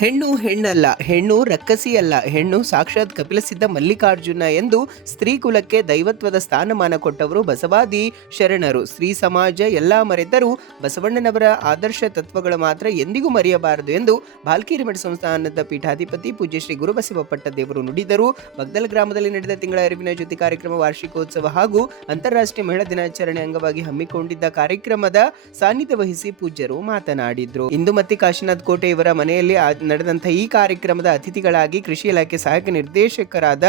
ಹೆಣ್ಣು ಹೆಣ್ಣಲ್ಲ, ಹೆಣ್ಣು ರಕ್ಕಸಿಯಲ್ಲ, ಹೆಣ್ಣು ಸಾಕ್ಷಾತ್ ಕಪಿಲಸಿದ್ಧ ಮಲ್ಲಿಕಾರ್ಜುನ ಎಂದು ಸ್ತ್ರೀ ಕುಲಕ್ಕೆ ದೈವತ್ವದ ಸ್ಥಾನಮಾನ ಕೊಟ್ಟವರು ಬಸವಾದಿ ಶರಣರು. ಸ್ತ್ರೀ ಸಮಾಜ ಎಲ್ಲ ಮರೆತರೂ ಬಸವಣ್ಣನವರ ಆದರ್ಶ ತತ್ವಗಳು ಮಾತ್ರ ಎಂದಿಗೂ ಮರೆಯಬಾರದು ಎಂದು ಬಾಲ್ಕೇರಿ ಮಠ ಸಂಸ್ಥಾನದ ಪೀಠಾಧಿಪತಿ ಪೂಜ್ಯ ಶ್ರೀ ಗುರುಬಸವ ಪಟ್ಟದೇವರು ನುಡಿದರು. ಬಗ್ದಲ್ ಗ್ರಾಮದಲ್ಲಿ ನಡೆದ ತಿಂಗಳ ಅರಿವಿನ ಜ್ಯೋತಿ ಕಾರ್ಯಕ್ರಮ ವಾರ್ಷಿಕೋತ್ಸವ ಹಾಗೂ ಅಂತಾರಾಷ್ಟ್ರೀಯ ಮಹಿಳಾ ದಿನಾಚರಣೆ ಅಂಗವಾಗಿ ಹಮ್ಮಿಕೊಂಡಿದ್ದ ಕಾರ್ಯಕ್ರಮದ ಸಾನ್ನಿಧ್ಯ ವಹಿಸಿ ಪೂಜ್ಯರು ಮಾತನಾಡಿದ್ರು. ಇಂದು ಮತ್ತೆ ಕಾಶಿನಾಥ್ ಕೋಟೆ ಇವರ ಮನೆಯಲ್ಲಿ ನಡೆದಂತಹ ಈ ಕಾರ್ಯಕ್ರಮದ ಅತಿಥಿಗಳಾಗಿ ಕೃಷಿ ಇಲಾಖೆ ಸಹಾಯಕ ನಿರ್ದೇಶಕರಾದ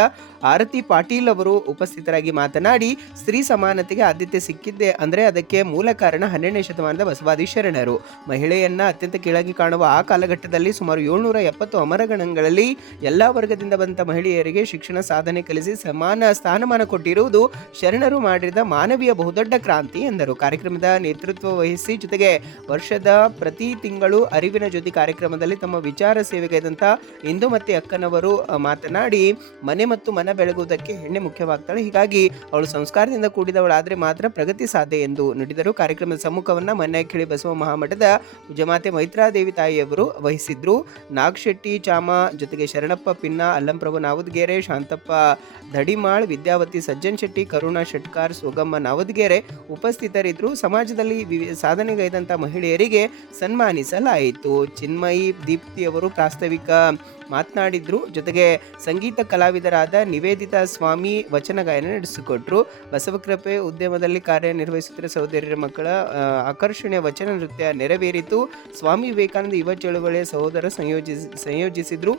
ಆರತಿ ಪಾಟೀಲ್ ಅವರು ಉಪಸ್ಥಿತರಾಗಿ ಮಾತನಾಡಿ, ಸ್ತ್ರೀ ಸಮಾನತೆಗೆ ಆದ್ಯತೆ ಸಿಕ್ಕಿದ್ದೆ ಅಂದರೆ ಅದಕ್ಕೆ ಮೂಲ ಕಾರಣ ಹನ್ನೆರಡನೇ ಶತಮಾನದ ಬಸವಾದಿ ಶರಣರು. ಮಹಿಳೆಯನ್ನ ಅತ್ಯಂತ ಕೆಳಗೆ ಕಾಣುವ ಆ ಕಾಲಘಟ್ಟದಲ್ಲಿ ಸುಮಾರು ಏಳ್ನೂರ ಎಪ್ಪತ್ತು ಅಮರಗಣಗಳಲ್ಲಿ ಎಲ್ಲ ವರ್ಗದಿಂದ ಬಂದ ಮಹಿಳೆಯರಿಗೆ ಶಿಕ್ಷಣ, ಸಾಧನೆ ಕಲಿಸಿ ಸಮಾನ ಸ್ಥಾನಮಾನ ಕೊಟ್ಟಿರುವುದು ಶರಣರು ಮಾಡಿದ ಮಾನವೀಯ ಬಹುದೊಡ್ಡ ಕ್ರಾಂತಿ ಎಂದರು. ಕಾರ್ಯಕ್ರಮದ ನೇತೃತ್ವ ವಹಿಸಿ ಜೊತೆಗೆ ವರ್ಷದ ಪ್ರತಿ ತಿಂಗಳು ಅರಿವಿನ ಜ್ಯೋತಿ ಕಾರ್ಯಕ್ರಮದಲ್ಲಿ ತಮ್ಮ ವಿಚಾರ ಸೇವೆಗೈದಂತ ಇಂದು ಮತ್ತೆ ಅಕ್ಕನವರು ಮಾತನಾಡಿ, ಮನೆ ಮತ್ತು ಮನ ಬೆಳಗುವುದಕ್ಕೆ ಹೆಣ್ಣೆ ಮುಖ್ಯವಾಗ್ತಾಳೆ. ಹೀಗಾಗಿ ಅವಳು ಸಂಸ್ಕಾರದಿಂದ ಕೂಡಿದವಳಾದ್ರೆ ಮಾತ್ರ ಪ್ರಗತಿ ಸಾಧ್ಯ ಎಂದು ನುಡಿದರು. ಕಾರ್ಯಕ್ರಮದ ಸಮ್ಮುಖವನ್ನ ಮನ್ಯಾಕಿಳಿ ಬಸವ ಮಹಾಮಠದ ಜಮಾತೆ ಮೈತ್ರಾದೇವಿ ತಾಯಿಯವರು ವಹಿಸಿದ್ರು. ನಾಗಶೆಟ್ಟಿ, ಚಾಮ, ಜೊತೆಗೆ ಶರಣಪ್ಪ, ಪಿನ್ನ, ಅಲ್ಲಂಪ್ರಭು, ನಾವದ್ಗೆರೆ, ಶಾಂತಪ್ಪ, ದಡಿಮಾಳ್, ವಿದ್ಯಾವತಿ, ಸಜ್ಜನ್ ಶೆಟ್ಟಿ, ಕರುಣಾ ಶೆಟ್ಕಾರ್, ಸುಗಮ್ಮ, ನಾವದ್ಗೆರೆ ಉಪಸ್ಥಿತರಿದ್ದರು ಸಮಾಜದಲ್ಲಿ ಸಾಧನೆಗೈದಂತ ಮಹಿಳೆಯರಿಗೆ ಸನ್ಮಾನಿಸಲಾಯಿತು. ಚಿನ್ಮಯಿ, ದೀಪ್ತಿ ಅವರು ಪ್ರಾಸ್ತಾವಿಕ ಮಾತನಾಡಿದ್ರು. ಜೊತೆಗೆ ಸಂಗೀತ ಕಲಾವಿದರಾದ ನಿವೇದಿತಾ ಸ್ವಾಮಿ ವಚನ ಗಾಯನ ನಡೆಸಿಕೊಟ್ರು. ಬಸವಕೃಪೆ ಉದ್ಯಮದಲ್ಲಿ ಕಾರ್ಯನಿರ್ವಹಿಸುತ್ತಿರುವ ಸಹೋದರಿಯರ ಮಕ್ಕಳ ಆಕರ್ಷಣೆಯ ವಚನ ನೃತ್ಯ ನೆರವೇರಿತು. ಸ್ವಾಮಿ ವಿವೇಕಾನಂದ ಯುವ ಚಳುವಳಿಯ ಸಹೋದರ ಸಂಯೋಜಿಸಿ ಸಂಯೋಜಿಸಿದ್ರು.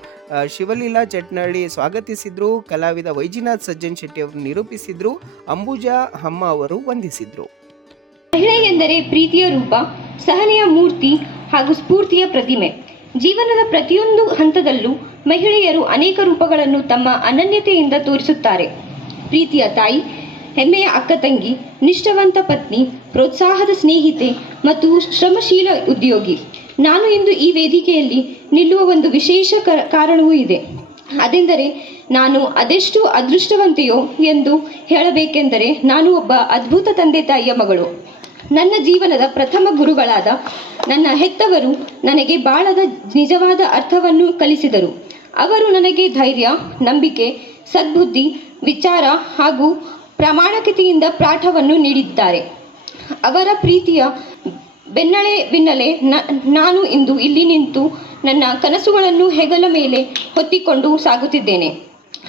ಶಿವಲೀಲಾ ಚಟ್ನಳ್ಳಿ ಸ್ವಾಗತಿಸಿದ್ರು. ಕಲಾವಿದ ವೈಜಿನಾಥ್ ಸಜ್ಜನ್ ಶೆಟ್ಟಿ ಅವರು ನಿರೂಪಿಸಿದ್ರು. ಅಂಬುಜಾ ಹಮ್ಮ ಅವರು ವಂದಿಸಿದ್ರು. ಮಹಿಳೆ ಎಂದರೆ ಪ್ರೀತಿಯ ರೂಪ, ಸಹನೆಯ ಮೂರ್ತಿ ಹಾಗೂ ಸ್ಫೂರ್ತಿಯ ಪ್ರತಿಮೆ. ಜೀವನದ ಪ್ರತಿಯೊಂದು ಹಂತದಲ್ಲೂ ಮಹಿಳೆಯರು ಅನೇಕ ರೂಪಗಳನ್ನು ತಮ್ಮ ಅನನ್ಯತೆಯಿಂದ ತೋರಿಸುತ್ತಾರೆ. ಪ್ರೀತಿಯ ತಾಯಿ, ಹೆಮ್ಮೆಯ ಅಕ್ಕ ತಂಗಿ, ನಿಷ್ಠಾವಂತ ಪತ್ನಿ, ಪ್ರೋತ್ಸಾಹದ ಸ್ನೇಹಿತೆ ಮತ್ತು ಶ್ರಮಶೀಲ ಉದ್ಯೋಗಿ. ನಾನು ಇಂದು ಈ ವೇದಿಕೆಯಲ್ಲಿ ನಿಲ್ಲುವ ಒಂದು ವಿಶೇಷ ಕಾರಣವೂ ಇದೆ. ಅದೆಂದರೆ ನಾನು ಅದೆಷ್ಟು ಅದೃಷ್ಟವಂತೆಯೋ ಎಂದು ಹೇಳಬೇಕೆಂದರೆ ನಾನು ಒಬ್ಬ ಅದ್ಭುತ ತಂದೆ ತಾಯಿಯ ಮಗಳು. ನನ್ನ ಜೀವನದ ಪ್ರಥಮ ಗುರುಗಳಾದ ನನ್ನ ಹೆತ್ತವರು ನನಗೆ ಬಾಳದ ನಿಜವಾದ ಅರ್ಥವನ್ನು ಕಲಿಸಿದರು. ಅವರು ನನಗೆ ಧೈರ್ಯ, ನಂಬಿಕೆ, ಸದ್ಬುದ್ಧಿ, ವಿಚಾರ ಹಾಗೂ ಪ್ರಾಮಾಣಿಕತೆಯಿಂದ ಪಾಠವನ್ನು ನೀಡಿದ್ದಾರೆ. ಅವರ ಪ್ರೀತಿಯ ಬೆನ್ನಳೆ ಬೆನ್ನಲೆ ನಾನು ಇಂದು ಇಲ್ಲಿ ನಿಂತು ನನ್ನ ಕನಸುಗಳನ್ನು ಹೆಗಲ ಮೇಲೆ ಹೊತ್ತಿಕೊಂಡು ಸಾಗುತ್ತಿದ್ದೇನೆ.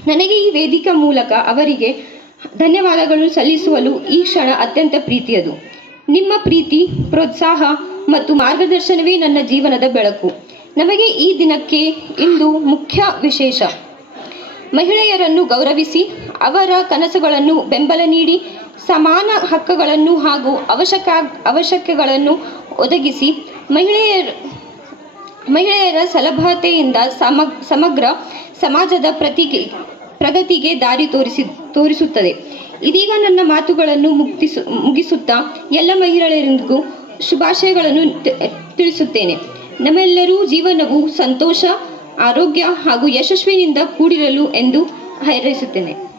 ನನಗೆ ಈ ವೇದಿಕೆ ಮೂಲಕ ಅವರಿಗೆ ಧನ್ಯವಾದಗಳು ಸಲ್ಲಿಸುವಲು ಈ ಕ್ಷಣ ಅತ್ಯಂತ ಪ್ರೀತಿಯದು. ನಿಮ್ಮ ಪ್ರೀತಿ, ಪ್ರೋತ್ಸಾಹ ಮತ್ತು ಮಾರ್ಗದರ್ಶನವೇ ನನ್ನ ಜೀವನದ ಬೆಳಕು. ನಮಗೆ ಈ ದಿನಕ್ಕೆ ಇಂದು ಮುಖ್ಯ ವಿಶೇಷ. ಮಹಿಳೆಯರನ್ನು ಗೌರವಿಸಿ, ಅವರ ಕನಸುಗಳನ್ನು ಬೆಂಬಲ ನೀಡಿ, ಸಮಾನ ಹಕ್ಕುಗಳನ್ನು ಹಾಗೂ ಅವಶ್ಯಕ, ಅವಶ್ಯಕಗಳನ್ನು ಒದಗಿಸಿ, ಮಹಿಳೆಯರ ಮಹಿಳೆಯರ ಸಲಭತೆಯಿಂದ ಸಮ ಸಮಗ್ರ ಸಮಾಜದ ಪ್ರತಿಗೆ, ಪ್ರಗತಿಗೆ ದಾರಿ ತೋರಿಸಿ, ತೋರಿಸುತ್ತದೆ. ಇದೀಗ ನನ್ನ ಮಾತುಗಳನ್ನು ಮುಗಿಸು ಮುಗಿಸುತ್ತಾ, ಎಲ್ಲ ಮಹಿಳೆಯರಿಗೂ ಶುಭಾಶಯಗಳನ್ನು ತಿಳಿಸುತ್ತೇನೆ. ನಮ್ಮೆಲ್ಲರೂ ಜೀವನವು ಸಂತೋಷ ಆರೋಗ್ಯ ಹಾಗೂ ಯಶಸ್ವಿನಿಂದ ಕೂಡಿರಲು ಎಂದು ಹಾರೈಸುತ್ತೇನೆ.